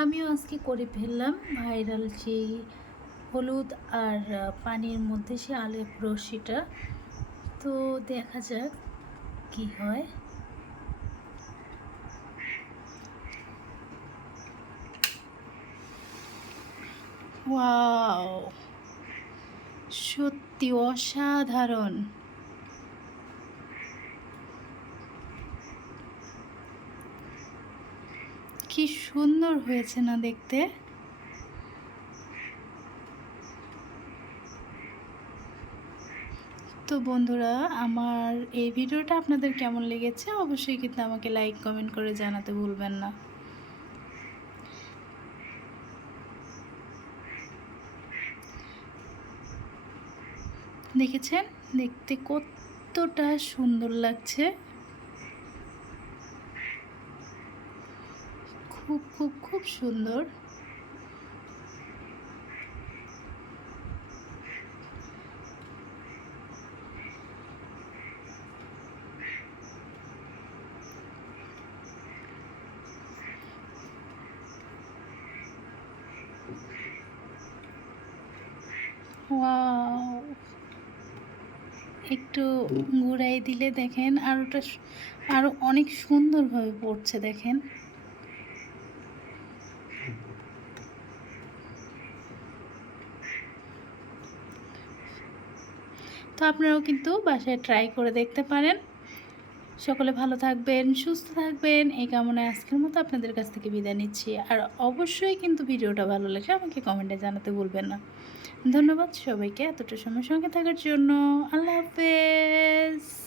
আমিও আজকে করে ফেললাম ভাইরাল সেই হলুদ আর পানির মধ্যে সে আলেপ রশিটা। তো দেখা যাক কি হয়। ওয়াও, সত্যি অসাধারণ। কি সুন্দর হয়েছে না দেখতে। তো বন্ধুরা, আমার এই ভিডিওটা আপনাদের কেমন লেগেছে অবশ্যই কিন্তু আমাকে লাইক কমেন্ট করে জানাতে ভুলবেন না। দেখেছেন দেখতে কতটা সুন্দর লাগছে। খুব খুব খুব সুন্দর। ওয়াও, একটু ঘুরাই দিলে দেখেন আরও অনেক সুন্দরভাবে পড়ছে দেখেন। তো আপনারাও কিন্তু বাসায় ট্রাই করে দেখতে পারেন। সকলে ভালো থাকবেন, সুস্থ থাকবেন এই কামনায় আজকের মতো আপনাদের কাছ থেকে বিদায় নিচ্ছি। আর অবশ্যই কিন্তু ভিডিওটা ভালো লাগলে আমাকে কমেন্টে জানাতে ভুলবেন না। ধন্যবাদ সবাইকে এতটা সময় সঙ্গে থাকার জন্য। আল্লাহ হাফেজ।